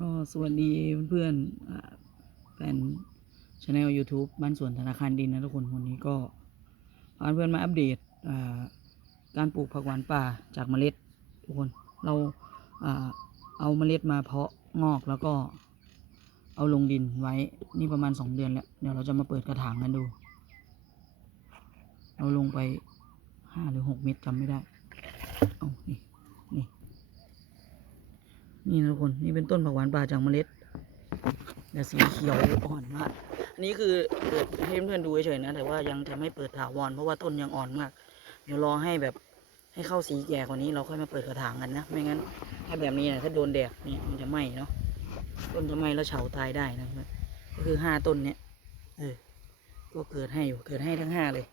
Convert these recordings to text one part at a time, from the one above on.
ก็สวัสดีเพื่อนๆแฟนช anel YouTube บ้านสวนธนาคารดินนะทุกคนวันนี้ก็พาเพื่อนมาอัปเดตการปลูกผักหวานป่าจากเมล็ดทุกคนเราอ่าเอาเมล็ดมาเพาะงอกแล้วก็เอาลงดินไว้นี่ประมาณสองเดือนแล้วเดี๋ยวเราจะมาเปิดกระถางกันดู เราลงไปห้าหรือหกเม็ดจำไม่ได้เอานี่นี่ นี่นะทุกคนนี่เป็นต้นผักหวานป่าจากเมล็ดแต่สีเขียวอ่อนมาก อันนี้คือเปิดให้เพื่อนๆดูเฉยๆนะ แต่ว่ายังจะไม่เปิดถาวรเพราะว่าต้นยังอ่อนมาก เดี๋ยวรอให้แบบให้เข้าสีแก่กว่านี้เราค่อยมาเปิดกระถางกันนะ ไม่งั้น ถ้าแบบนี้นะถ้าโดนแดดเนี่ยมันจะไหม้เนาะ ต้นจะไหม้แล้วเฉาตายได้นะก็คือห้าต้นเนี่ย เออ ก็เกิดให้อยู่ เกิดให้ทั้งห้าเลย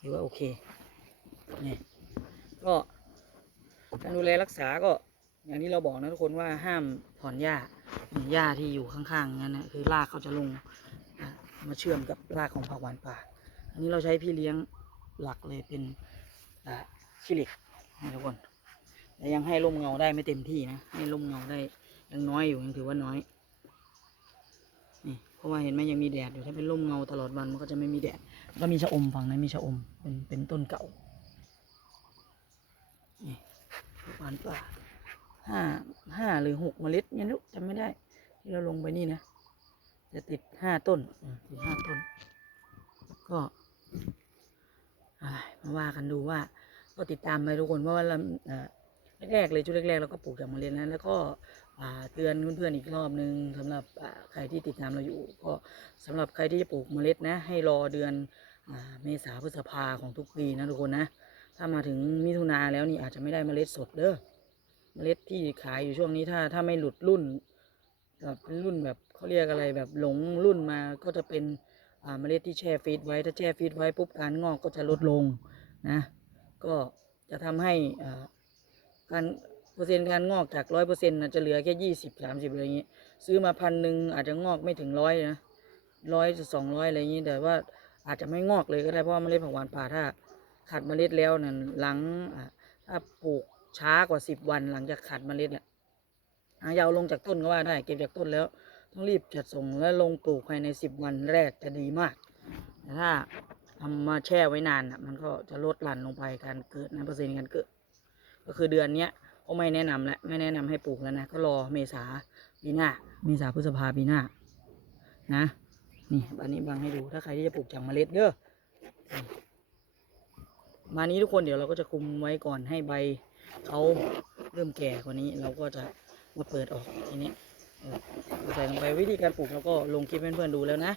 ถือว่าโอเค เนี่ย ก็การดูแลรักษาก็ อย่างที่เราบอกนะทุกคนว่าห้ามถอนหญ้าหญ้าที่อยู่ข้างๆนั้นนะคือรากเขาจะลงมาเชื่อมกับรากของผักหวานป่า อันนี้เราใช้พี่เลี้ยงหลักเลยเป็นอ่าขี้เหล็กนะทุกคน แต่ยังให้ร่มเงาได้ไม่เต็มที่นะ ให้ร่มเงาได้ยังน้อยอยู่ยังถือว่าน้อย นี่เพราะว่าเห็นไหมยังมีแดดอยู่ถ้าเป็นร่มเงาตลอดวันมันก็จะไม่มีแดดแล้วก็มีชะอมฝั่งนั้นมีชะอมเป็นเป็นต้นเก่า นี่ผักหวานป่า ห้าห้าหรือหกเมล็ดเนี่ยนุจำไม่ได้ ที่เราลงไปนี่นะจะติดห้าต้นอืมติดห้าต้น ก็อ่ามาว่ากันดูว่า ก็ติดตามไปทุกคนเพราะว่าเราเออแรกๆเลยชุดแรกๆเราก็ปลูกจากเมล็ดนะแล้วก็เตือนเพื่อนๆอีกรอบนึงสำหรับใครที่ติดตามเราอยู่ ก็สำหรับใครที่จะปลูกเมล็ดนะ ให้รอเดือนอเมษาพฤษภาของทุกปีนะทุกคนนะ ถ้ามาถึงมิถุนาแล้วนี่อาจจะไม่ได้เมล็ดสดเด้อ เมล็ดที่ขายอยู่ช่วงนี้ถ้าถ้าไม่หลุดรุ่นแบบรุ่นแบบเขาเรียกอะไรแบบหลงรุ่นมาก็จะเป็นอ่าเมล็ดที่แช่ฟรีซไว้ถ้าแช่ฟรีซไว้ปุ๊บการงอกก็จะลดลงนะก็จะทำให้อ่าการเปอร์เซ็นต์การงอกจากร้อยเปอร์เซ็นต์จะเหลือแค่ยี่สิบสามสิบอะไรอย่างเงี้ยซื้อมาพันหนึ่งอาจจะงอกไม่ถึงร้อยนะร้อยสองร้อยอะไรอย่างงี้ยแต่ว่าอาจจะไม่งอกเลยก็ได้เพราะเมล็ดผักหวานป่าถ้าขัดเมล็ดแล้วนั่นหลังอ่าถ้าปลูก ช้ากว่าสิบวันหลังจากขัดเมล็ดเนี่ยหายาวลงจากต้นก็ว่าได้เก็บจากต้นแล้ว ต้องรีบจัดส่งและลงปลูกภายในสิบวันแรกจะดีมากแต่ถ้าทำมาแช่ไว้นานอะมันก็จะลดหลั่นลงไปการเกิดนะเปอร์เซ็นต์การเกิด ก็คือเดือนเนี้ยก็ไม่แนะนำแล้วไม่แนะนำให้ปลูกแล้วนะก็รอเมษาปีหน้า เมษาพฤษภาปีหน้า นะนี่อันนี้บังให้ดูถ้าใครที่จะปลูกจากเมล็ดเด้อมานี้ทุกคนเดี๋ยวเราก็จะคุมไว้ก่อนให้ใบ เขาเริ่มแก่กว่านี้เราก็จะมาเปิดออกทีนี้ใส่ลงไปวิธีการปลูกเราก็ลงคลิปให้เพื่อนๆดูแล้วนะ